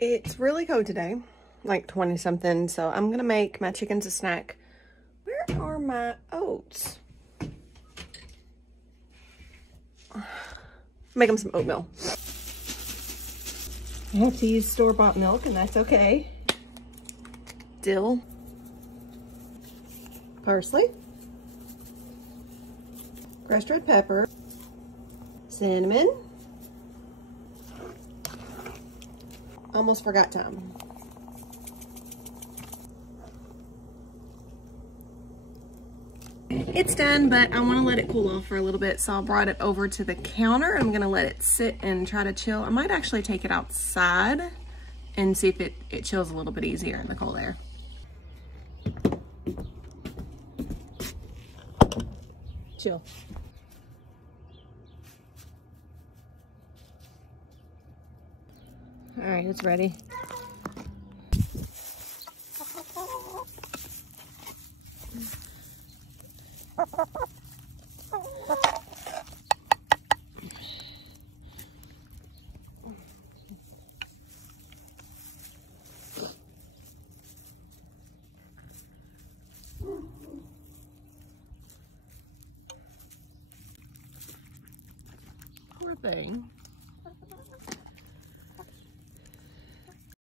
It's really cold today, like 20 something, so I'm gonna make my chickens a snack. Where are my oats? Make them some oatmeal. I have to use store-bought milk, and that's okay. Dill, parsley, crushed red pepper, cinnamon. Almost forgot thyme. It's done, but I want to let it cool off for a little bit, so I brought it over to the counter. I'm going to let it sit and try to chill. I might actually take it outside and see if it chills a little bit easier in the cold air. Chill. All right, it's ready. Poor thing.